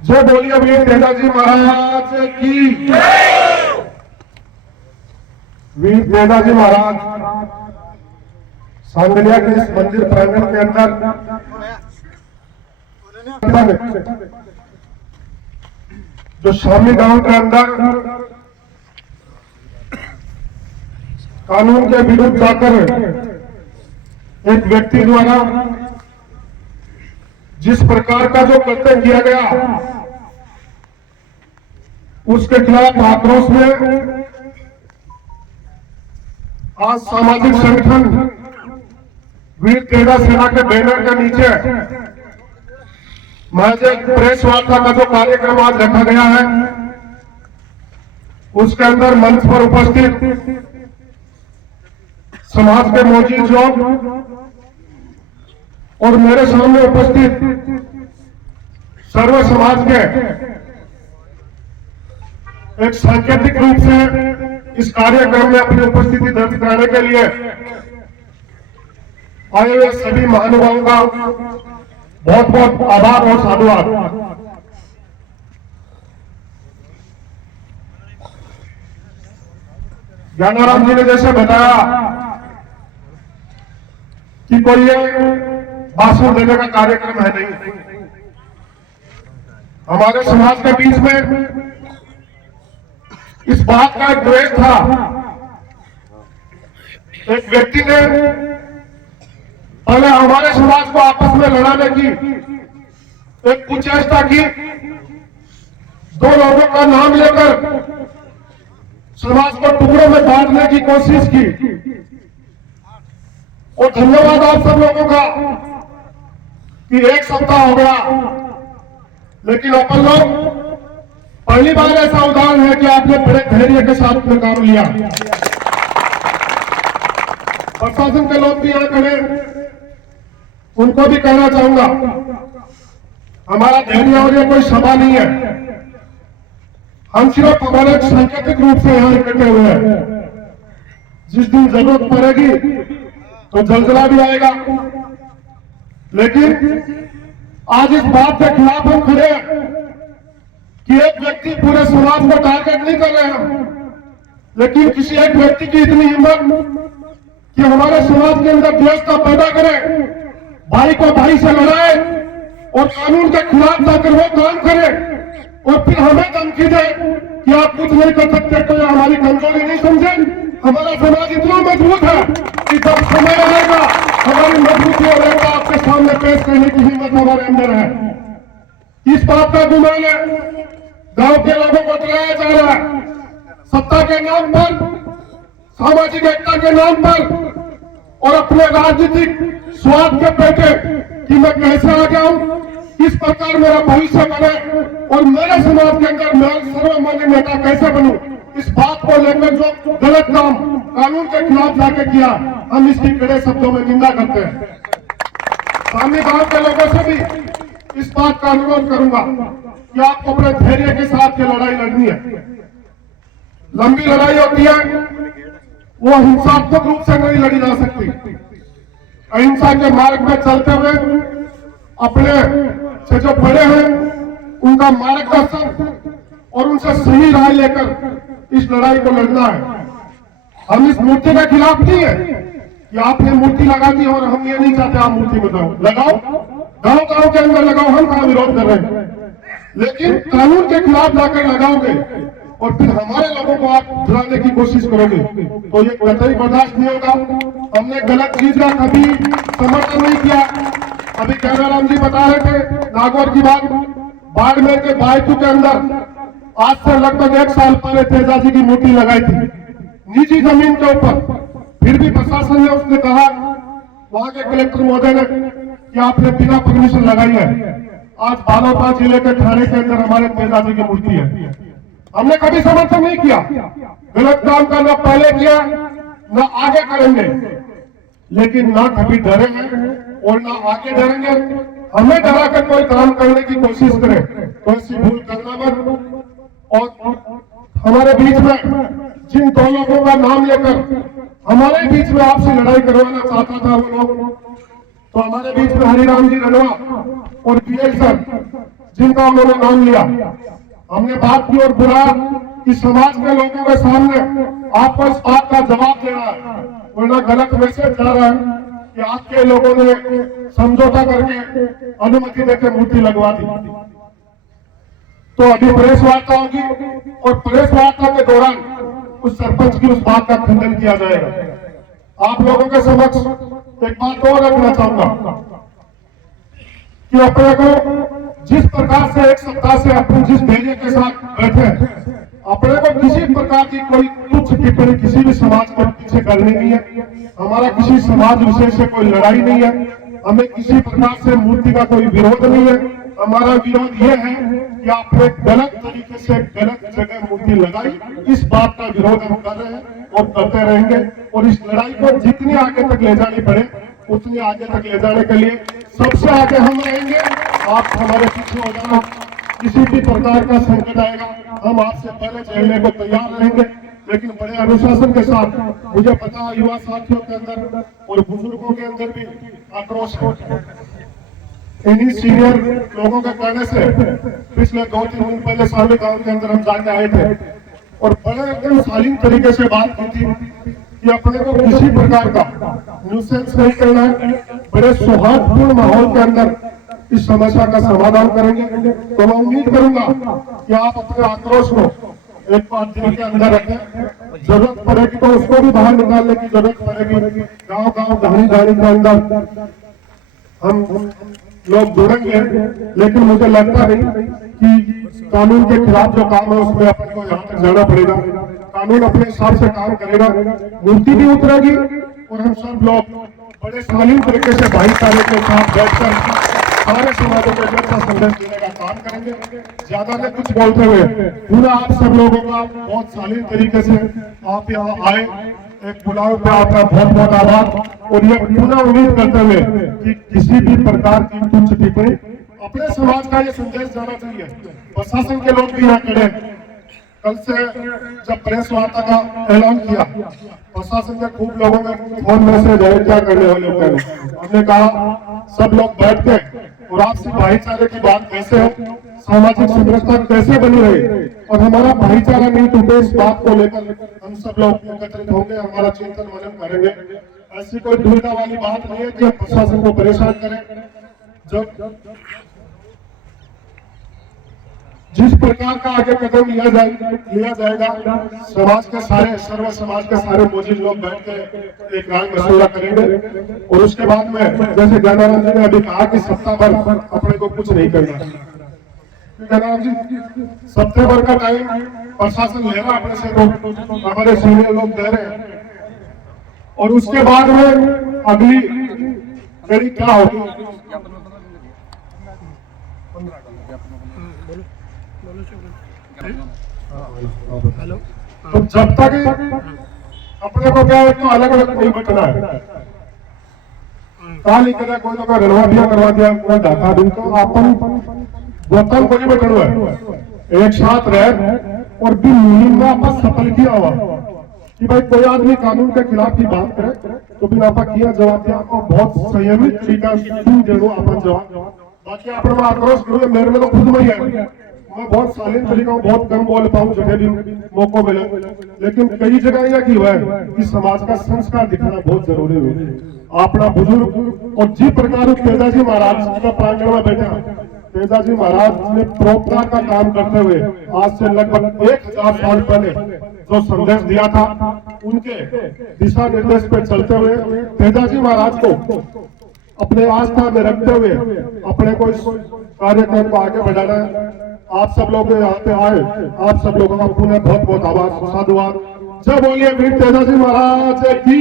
जय बोलिए वीर तेजाजी महाराज की। वीर तेजाजी महाराज सांगलिया के इस मंदिर प्रांगण के अंदर जो शामी गांव के अंदर कानून के विरुद्ध जाकर एक व्यक्ति द्वारा जिस प्रकार का जो कृत्य किया गया, उसके खिलाफ आक्रोश में आज सामाजिक संगठन वीर तेजा सेना के बैनर के नीचे महज एक प्रेस वार्ता का जो कार्यक्रम आज रखा गया है, उसके अंदर मंच पर उपस्थित समाज के मौजूद लोग और मेरे सामने उपस्थित सर्व समाज के एक सांकेतिक रूप से इस कार्यक्रम में अपनी उपस्थिति दर्ज कराने के लिए आए हुए सभी महानुभावों का बहुत बहुत आभार और साधुवाद। ज्ञानाराम जी ने जैसे बताया कि कोई ये भाषण देने का कार्यक्रम है नहीं, हमारे समाज के बीच में इस बात का एक द्वेष था। एक व्यक्ति ने पहले हमारे समाज को आपस में लड़ाने की एक कुचेष्टा की, दो लोगों का नाम लेकर समाज को टुकड़ों में बांटने की कोशिश की। और धन्यवाद आप सब लोगों का कि एक सप्ताह हो गया, लेकिन अपन लोग पहली बार ऐसा उदाहरण है कि आपने बड़े धैर्य के साथ में काम लिया। प्रशासन के लोग भी यहाँ खड़े, उनको भी कहना चाहूंगा, हमारा धैर्य और ये कोई सभा नहीं है, हम सिर्फ हमारे सांकेतिक रूप से यहाँ इकट्ठे हुए हैं। जिस दिन जरूरत पड़ेगी तो जलजला भी आएगा, लेकिन आज इस बात के खिलाफ हम खड़े हैं कि एक व्यक्ति पूरे समाज को टारगेट नहीं कर रहे हैं, लेकिन किसी एक व्यक्ति की इतनी हिम्मत कि हमारे समाज के अंदर द्वेषता पैदा करे, भाई को भाई से लड़ाए और कानून के खिलाफ जाकर वो काम करे और फिर हमें धमकी दे कि आप कुछ नहीं कर सकते, तो हमारी कमजोरी नहीं समझे। हमारा समाज इतना मजबूत है कि जब समय रहेगा हमारी मजबूती और एकता आपके सामने पेश करने की हिम्मत हमारे अंदर है। इस बात का गुमान है, गांव के लोगों को डराया जा रहा है, सत्ता के नाम पर, सामाजिक एकता के नाम पर और अपने राजनीतिक स्वार्थ के पेटे कि मैं कैसे आ जाऊं, किस प्रकार मेरा भविष्य बने और मेरे समाज के अंदर मैं सर्वमान्य नेता कैसे बनूं, इस बात को लेकर जो गलत काम कानून के खिलाफ जाके किया, हम इसकी कड़े शब्दों में निंदा करते हैं। सामने गांव के लोगों से भी इस बात का अनुरोध करूंगा कि आपको अपने धैर्य के साथ ये लड़ाई लड़नी है। लंबी लड़ाई होती है, वो हिंसात्मक रूप से नहीं लड़ी जा सकती। अहिंसा के मार्ग में चलते हुए अपने से जो बड़े हैं उनका मार्गदर्शन और उनसे सही राय लेकर इस लड़ाई को लड़ना है। हम इस मूर्ति के खिलाफ नहीं है कि आपने मूर्ति लगा दी और हम ये नहीं चाहते आप मूर्ति लगाओ, गांव गांव के अंदर लगाओ, हम कहां विरोध कर रहे हैं, लेकिन कानून के खिलाफ जाकर लगाओगे और फिर हमारे लोगों को आप डराने की कोशिश करोगे तो ये कतई बर्दाश्त नहीं होगा। हमने गलत चीज का कभी समर्थन नहीं किया। अभी ज्ञानाराम जी बता रहे थे नागौर की बात, बाड़मेर के बायतू के अंदर आज से लगभग 1 साल पहले तेजा जी की मूर्ति लगाई थी निजी जमीन के ऊपर, फिर भी प्रशासन ने उसने कहा, वहां के कलेक्टर महोदय ने, कि आपने बिना परमिशन लगाई है। आज बालोपा जिले के थाने के अंदर हमारे तेजा जी की मूर्ति है। हमने कभी समर्थन नहीं किया, गलत काम का न पहले किया न आगे करेंगे, लेकिन ना कभी डरे और ना आगे डरेंगे। हमें डरा कर कोई काम करने की कोशिश करे तो ऐसी भूल करना मत। और हमारे बीच में जिन दो लोगों का नाम लेकर हमारे बीच में आपसे लड़ाई करवाना चाहता था वो लोग, तो हमारे बीच में हरिराम जी रनवा और पीएल सर जिनका उन्होंने नाम लिया। हमने बात की और बुरा कि समाज के लोगों के सामने आपको इस बात का जवाब देना है, वरना गलत मैसेज जा रहा है कि आपके लोगों ने समझौता करके अनुमति देकर मूर्ति लगवा दी। तो अभी प्रेस वार्ता होगी और प्रेस वार्ता के दौरान उस सरपंच की उस बात का खंडन किया जाएगा। आप लोगों के समक्ष एक बात और रखना चाहूंगा कि अपने को जिस प्रकार से एक सप्ताह से अपने जिस धैर्य के साथ बैठे अपने को किसी प्रकार की कोई तुच्छ टिप्पणी किसी भी समाज के पीछे करनी नहीं है। हमारा किसी समाज विशेष से कोई लड़ाई नहीं है, हमें किसी प्रकार से मूर्ति का कोई विरोध नहीं है। हमारा विरोध यह है कि आपने गलत तरीके से गलत जगह मूर्ति लगाई, इस बात का विरोध हम कर रहे हैं और करते रहेंगे। और इस लड़ाई को जितनी आगे तक ले जानी पड़े उतनी आगे तक ले जाने के लिए सबसे आगे हम रहेंगे। आप हमारे पीछे हो जाना, किसी भी प्रकार का संकट आएगा हम आपसे पहले झेलने को तैयार रहेंगे, लेकिन बड़े अनुशासन के साथ। मुझे पता है युवा साथियों के अंदर और बुजुर्गों के अंदर भी आक्रोश हो। इन्हीं सीनियर लोगों के कहने से पिछले 2-3 दिन पहले सार्वे गांव के अंदर हम जाके आए थे और बड़े एकदम शालीन तरीके से बात की थी कि अपने को किसी प्रकार का न्यूसेंस नहीं करना है, बड़े सौहार्दपूर्ण माहौल के अंदर इस समस्या का समाधान करेंगे। तो मैं उम्मीद करूंगा कि आप अपने आक्रोश को एक बार दिल के अंदर रखें, जरूरत पड़ेगी तो उसको भी बाहर निकालने की जरूरत पड़ेगी। गांव-गांव घानी-घानी के अंदर हम लोग जुड़ेंगे, लेकिन मुझे लगता नहीं कि कानून के खिलाफ जो काम है उसमें अपने को यहाँ तक जाना पड़ेगा। कानून अपने हिसाब से काम करेगा, मूर्ति भी उतरेगी और हम सब लोग बड़े शालीन तरीके से भाईचारे के साथ बैठकर सारे समाजों को एक संदेश देने का काम करेंगे। ज्यादा ने कुछ बोलते हुए पूरा आप सब लोगों का बहुत शालीन तरीके से आप यहाँ आए, एक बुलाव पे आपका बहुत बहुत आभार। और ये पूरा उम्मीद करते हुए कि किसी भी प्रकार की तुच्छ टिप्पणी, अपने समाज का ये संदेश जाना चाहिए। प्रशासन के लोग भी यहाँ खड़े, कल से जब प्रेस वार्ता का ऐलान किया प्रशासन ने खूब लोगों में फोन मैसेज है क्या करने वाले लोग, हमने कहा सब लोग बैठ के और आपसी भाईचारे की बात कैसे हो, सामाजिक समरसता कैसे बनी रहे और हमारा भाईचारा नहीं टूटे, इस बात को लेकर हम सब लोग एकत्रित होंगे, हमारा चिंतन मनन करेंगे। ऐसी कोई दुविधा वाली बात नहीं है कि हम प्रशासन को परेशान करें। जब जिस प्रकार का आगे कदम लिया जाएगा समाज के सारे सर्व समाज के सारे मौजूद लोग बैठ के एक राय मशवरा करेंगे। और उसके बाद में जैसे ज्ञानानंद जी ने अभी कहा कि सप्ताह भर अपने को कुछ नहीं करना, ज्ञानानंद जी सप्ताह भर का टाइम प्रशासन ले रहा अपने से, तो हमारे सीनियर लोग दे रहे हैं और उसके बाद में अगली कड़ी क्या होगी। तो जब तक अपने को क्या है तो अलग अलग नहीं बचना है, कोई तो करवा दिया कोई ढाका दिन, तो अपन गौतम को नहीं बैठना है, एक साथ रह और भी मुहिम में अपन सफल किया हुआ कि भाई कोई आदमी कानून के खिलाफ की बात करे तो बिना आपा किया जवाब दिया आपको बहुत संयमित तरीका देनो अपन जवाब। बाकी अपन आक्रोश करो मेरे में तो खुद में ही है, मैं बहुत शालीन तरीका हूँ, बहुत कम बोल पाऊँ जगह भी मौका मिले, लेकिन कई जगह यह की हुआ है कि समाज का संस्कार दिखाना बहुत जरूरी है। अपना बुजुर्ग और जी प्रकार तेजाजी महाराज का प्रांगण में बैठा, तेजाजी महाराज ने परोपकार का काम करते हुए आज से लगभग 1000 साल पहले जो संदेश दिया था उनके दिशा निर्देश पे चलते हुए तेजाजी महाराज को अपने आस्था में रखते हुए अपने को इस कार्यक्रम को आगे बढ़ाना है। आप सब लोग यहाँ पे आए, आप सब लोगों का पुनः बहुत बहुत आभार, साधुवाद। जय बोलिए वीर तेजाजी महाराज की।